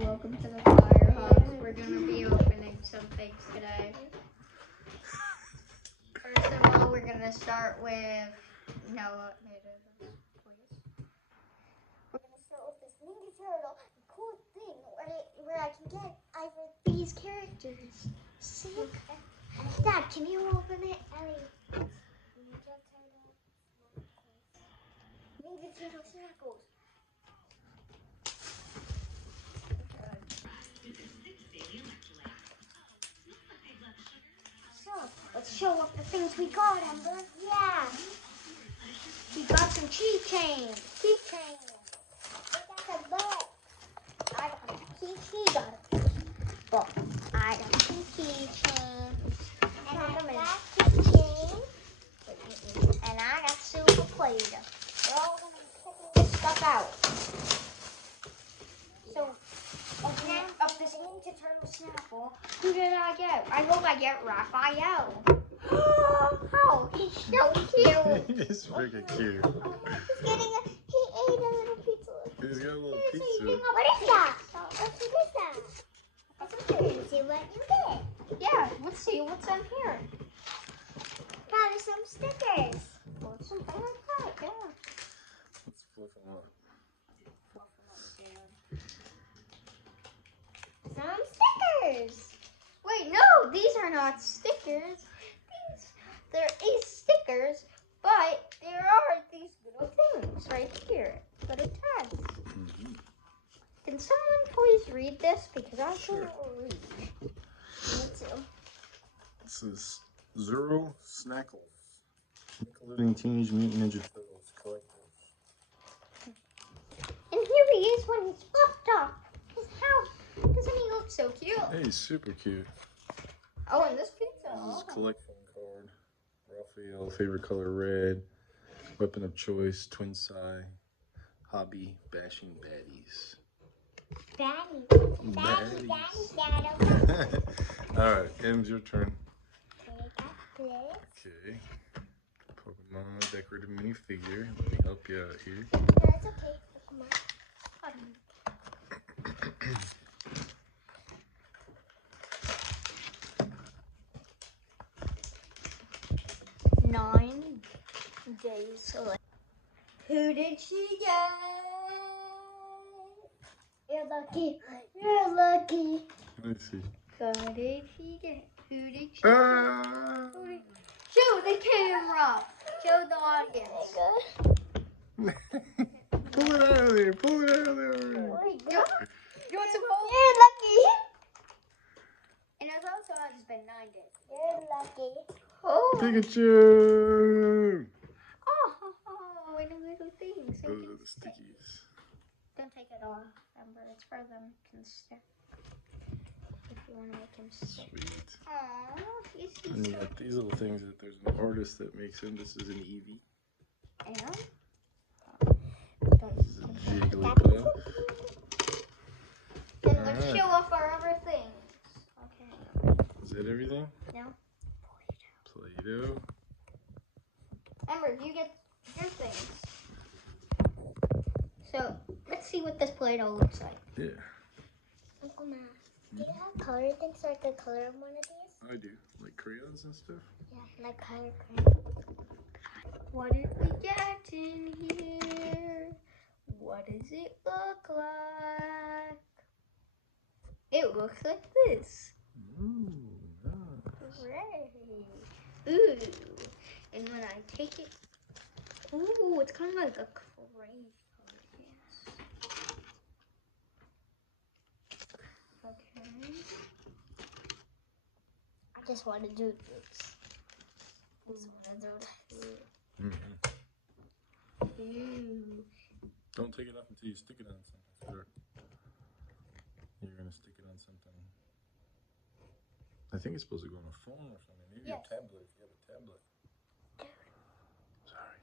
welcome to the Firehawks. We're gonna be opening some things today. First of all, we're gonna start with Noah. We're gonna start with this Ninja Turtle cool thing where I can get either these characters. See? Dad, can you open it? Ellie. Ninja Turtle Snackles. So, let's show off the things we got, Ember. Yeah. We got some keychains. Keychains. We got some books. I got a key. He got a book. I got some keychains. And I got keychains. And I got super Play-Doh. We're all going to be checking this stuff out. So, opening up this Ninja Turtle Snapple. Who did I get? I hope I get Raphael. Oh, he's so cute. He's freaking cute. He ate a little pizza. He's got a little He's pizza. eating a What is that? What is that? Let's see what you get. Yeah, let's see what's in here. Probably some stickers. Something like that, yeah. Let's flip him up. Some stickers. Wait, no, these are not stickers. There is stickers, but there are these little things right here that it has. Mm-hmm. Can someone please read this? Because I can't read. Me too. This is Zero Snackles. Nickelodeon Teenage Mutant Ninja Turtles collectibles. And here he is when he's fluffed up. His house. Doesn't he look so cute? Hey, he's super cute. Oh, and this pizza. This is his collection card. Raphael, favorite color red. Weapon of choice, twin psi. Hobby, bashing baddies. Daddy. Alright, M's your turn. I got this. Okay. Pokemon decorative minifigure. Let me help you out here. No, it's okay. Come on. 9 days left. Who did she get? You're lucky. You're lucky. Let's see. Who did she get? Who did she Ah! get? Show the camera. Show the audience. Pull it out of there. Pull it out of there. You want some hope? You're lucky. And it's also has been 9 days. You're lucky. Oh. Pikachu! Oh, and a little thing. So Those are the stickies. don't take it all, Ember. It's for them can stick. If you want to make him stick. Sweet. Aww, he's And you got these little things that there's an artist that makes them. This is an Eevee. And This is a Jigglypuff. then let's Alright. show off our other things. Okay. Is that everything? Now, Play-Doh. Ember, you get your things. So let's see what this Play-Doh looks like. Yeah, Uncle Matt, do you have color things so I could color one of these? I do. Like crayons and stuff. Yeah, like color. What did we get in here? What does it look like? It looks like this. Ooh, nice. Hooray. Ooh. And when I take it, ooh, it's kind of like a crayon. Yes. Okay. I just want to do this. Just want to do this. Mm-hmm. Ooh. Don't take it off until you stick it on something. Sure. You're gonna stick it on something. I think it's supposed to go on a phone or something. Maybe Yes. a tablet if you have a tablet. Sorry.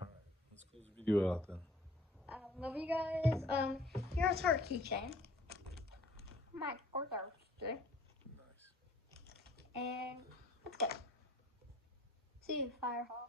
Alright, let's close the video out then. Love you guys. Here's her keychain. My thirsty. Nice. And let's go. See you, Firehawk.